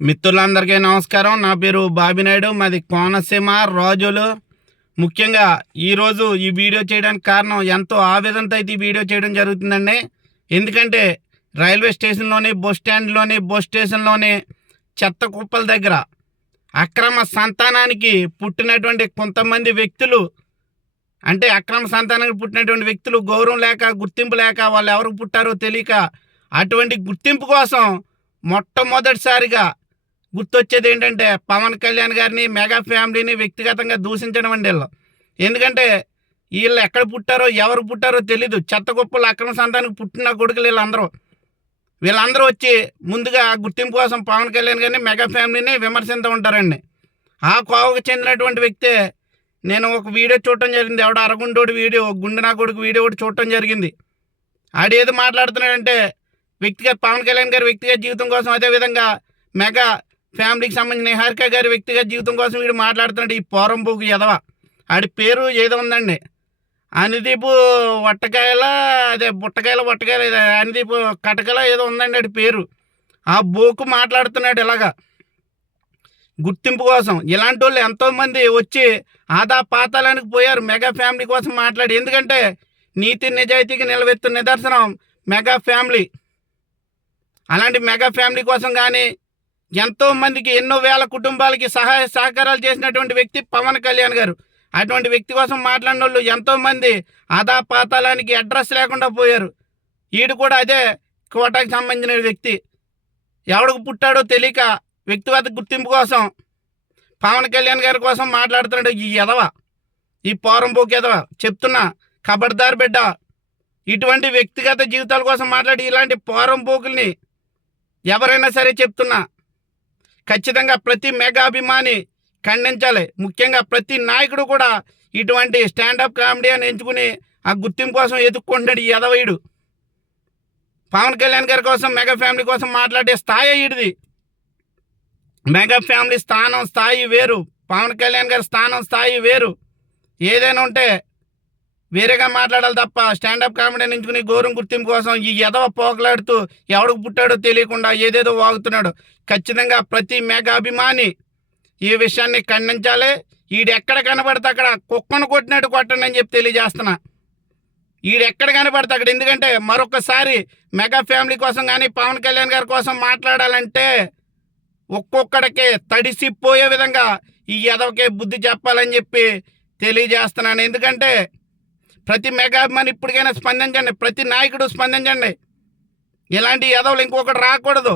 మిత్రులందరికీ నమస్కారం. నా పేరు బాబినాయుడు. మాది కోనసీమ రాజోలు. ముఖ్యంగా ఈరోజు ఈ వీడియో చేయడానికి కారణం ఎంతో ఆవేదనతో అయితే ఈ వీడియో చేయడం జరుగుతుందండి. ఎందుకంటే రైల్వే స్టేషన్లోని, బస్ స్టేషన్లోని చెత్త కుప్పల దగ్గర అక్రమ సంతానానికి పుట్టినటువంటి కొంతమంది వ్యక్తులు, అంటే అక్రమ సంతానానికి పుట్టినటువంటి వ్యక్తులు గౌరవం లేక, గుర్తింపు లేక, వాళ్ళు ఎవరికి పుట్టారో తెలియక అటువంటి గుర్తింపు కోసం మొట్టమొదటిసారిగా గుర్తొచ్చేది ఏంటంటే పవన్ కళ్యాణ్ గారిని, మెగా ఫ్యామిలీని వ్యక్తిగతంగా దూషించడం అండి వీళ్ళు. ఎందుకంటే వీళ్ళు ఎక్కడ పుట్టారో, ఎవరు పుట్టారో తెలీదు. చెత్త కుప్పలు అక్రమ సంతానానికి పుట్టిన కొడుకులు వీళ్ళందరూ వచ్చి ముందుగా గుర్తింపు కోసం పవన్ కళ్యాణ్ గారిని, మెగా ఫ్యామిలీని విమర్శిస్తూ ఉంటారండి. ఆ కోవకు చెందినటువంటి వ్యక్తే నేను ఒక వీడియో చూడటం జరిగింది. ఎవడో అరగుండోడి వీడియో, గుండె నా కొడుకు వీడియో ఒకటి చూడటం జరిగింది. ఆడేది మాట్లాడుతున్నాడంటే పవన్ కళ్యాణ్ గారి వ్యక్తిగత జీవితం కోసం, అదేవిధంగా మెగా ఫ్యామిలీకి సంబంధించిన నిహారిక గారి వ్యక్తిగత జీవితం కోసం వీడు మాట్లాడుతున్నాడు. ఈ పోరంబోకు ఎదవ. ఆడి పేరు ఏదో ఉందండి, అనిదీపు బుట్టకాయల అనిదీపు కటకల ఏదో ఉందండి ఆడి పేరు. ఆ బోకు మాట్లాడుతున్నాడు ఇలాగా గుర్తింపు కోసం. ఇలాంటి వాళ్ళు ఎంతోమంది వచ్చి ఆదా పాతాలానికి పోయారు మెగా ఫ్యామిలీ కోసం మాట్లాడి. ఎందుకంటే నీతి నిజాయితీకి నిలబెత్తున్న నిదర్శనం మెగా ఫ్యామిలీ. అలాంటి మెగా ఫ్యామిలీ కోసం కానీ ఎంతోమందికి, ఎన్నో వేల కుటుంబాలకి సహాయ సహకారాలు చేసినటువంటి వ్యక్తి పవన్ కళ్యాణ్ గారు. అటువంటి వ్యక్తి కోసం మాట్లాడిన వాళ్ళు ఎంతోమంది ఆదా పాతాలానికి అడ్రస్ లేకుండా పోయారు. ఈడు కూడా అదే కోటాకి సంబంధించిన వ్యక్తి. ఎవడికి పుట్టాడో తెలియక వ్యక్తిగత గుర్తింపు కోసం పవన్ కళ్యాణ్ గారి కోసం మాట్లాడుతున్నాడు ఈ ఎదవ, ఈ పోరంపోకు ఎదవ. చెప్తున్నా, ఖబర్దార్ బిడ్డ. ఇటువంటి వ్యక్తిగత జీవితాల కోసం మాట్లాడి ఇలాంటి పోరంపోకుల్ని ఎవరైనా సరే చెప్తున్నా, ఖచ్చితంగా ప్రతి మెగా అభిమాని ఖండించాలి. ముఖ్యంగా ప్రతి నాయకుడు కూడా ఇటువంటి స్టాండప్ కామెడీ అని ఎంచుకుని ఆ గుర్తింపు కోసం ఎదుక్కుంటున్నాడు ఈ ఎదవయుడు. పవన్ కళ్యాణ్ గారి కోసం, మెగా ఫ్యామిలీ కోసం మాట్లాడే స్థాయి ఈడిది. మెగా ఫ్యామిలీ స్థాయి వేరు, పవన్ కళ్యాణ్ గారి స్థాయి వేరు. ఏదైనా ఉంటే వేరేగా మాట్లాడాలి తప్ప స్టాండప్ కామెడీ ఎంచుకుని గౌరవం గుర్తింపు కోసం ఈ ఎదవ పోకలాడుతూ ఎవడికి పుట్టాడో తెలియకుండా ఏదేదో వాగుతున్నాడు. ఖచ్చితంగా ప్రతి మెగా అభిమాని ఈ విషయాన్ని ఖండించాలి. ఈడెక్కడ కనబడితే అక్కడ కుక్కను కొట్టినట్టు కొట్టండి అని చెప్పి తెలియజేస్తున్నా. ఈడెక్కడ కనబడితే అక్కడ. ఎందుకంటే మరొకసారి మెగా ఫ్యామిలీ కోసం కానీ, పవన్ కళ్యాణ్ గారి కోసం మాట్లాడాలంటే ఒక్కొక్కడికే తడిసిపోయే విధంగా ఈ ఎదవకే బుద్ధి చెప్పాలని చెప్పి తెలియజేస్తున్నాను. ఎందుకంటే ప్రతి మెగా అభిమాని ఇప్పటికైనా స్పందించండి, ప్రతి నాయకుడు స్పందించండి. ఇలాంటి ఎదవలు ఇంకొకటి రాకూడదు.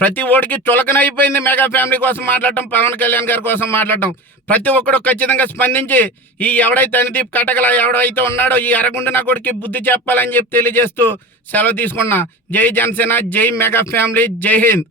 ప్రతి ఓడికి చులకనైపోయింది మెగా ఫ్యామిలీ కోసం మాట్లాడటం, పవన్ కళ్యాణ్ గారి కోసం మాట్లాడటం. ప్రతి ఒక్కడు ఖచ్చితంగా స్పందించి ఈ ఎవడైతే అనిదీప్ కటకల ఎవడైతే ఉన్నాడో ఈ అరగుండు నా కొడుకు బుద్ధి చెప్పాలని చెప్పి తెలియజేస్తూ సెలవు తీసుకున్నా. జై జనసేన, జై మెగా ఫ్యామిలీ, జై హింద్.